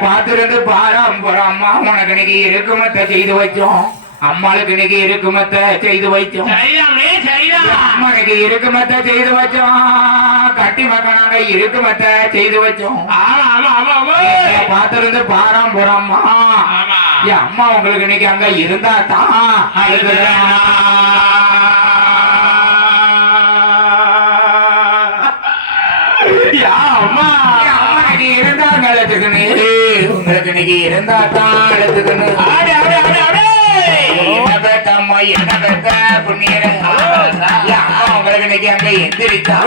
பார்த்திருந்து போறோம். அம்மா உனக்கு இன்னைக்கு இருக்குமத்த செய்து வச்சோம் அம்மாளுக்கு இன்னைக்கு இருக்குமத்த செய்து வைச்சோம் அம்மனுக்கு இருக்குமத்த செய்து வச்சோம் கட்டி மக்களாக இருக்குமத்த செய்து வச்சோம் பார்த்திருந்து பாராம் போறோம் அம்மா. ஆமா. என் அம்மா உங்களுக்கு இன்னைக்கு அங்க இருந்தா தான். யா அழுதுக்குன்னு உங்களுக்கு இன்னைக்கு இருந்தா தான் அழுதுக்குன்னு ஆடு ஆடு ஆடு ஆடு. என்ன பெத்த அம்மா என்ன பெத்த புண்ணியர அம்மா உங்களுக்கு இன்னைக்கு அங்க எந்திரிச்சா.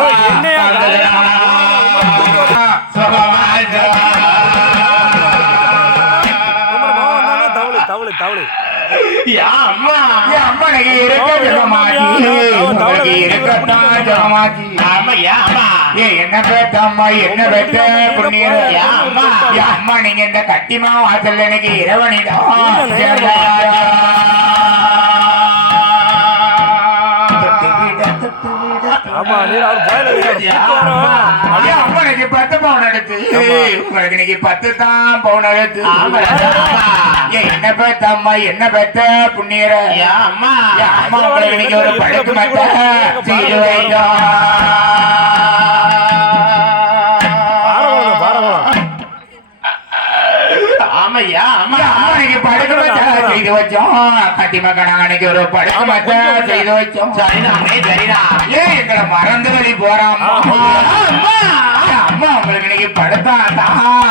தவளை தவளை என்ன என்ன யா அம்மா. நீங்க இந்த கட்டிமா பயல அப்படியே அம்மனுக்கு பத்து பவுன் எடுத்து உங்களுக்கு இன்னைக்கு பத்து தான் பவுன் எடுத்து. என்ன பெத்த அம்மா என்ன பெத்த புண்ணியர? யா அம்மா. அம்மா உங்களுக்கு இன்னைக்கு ஒரு பழுக்கு மத்த ஆமா. யா அம்மா அம்மனுக்கு பழுக்கு மத்த செய்து வச்சோம். கட்டி மக்கள் அன்னைக்கு ஒரு மத்த செய்து வச்சோம். சரிதாமே சரிதான் ஏன் எங்களை மறந்து வழி போறாமா அம்மா அம்மா உங்களுக்கு இன்னைக்கு படுத்தா தான்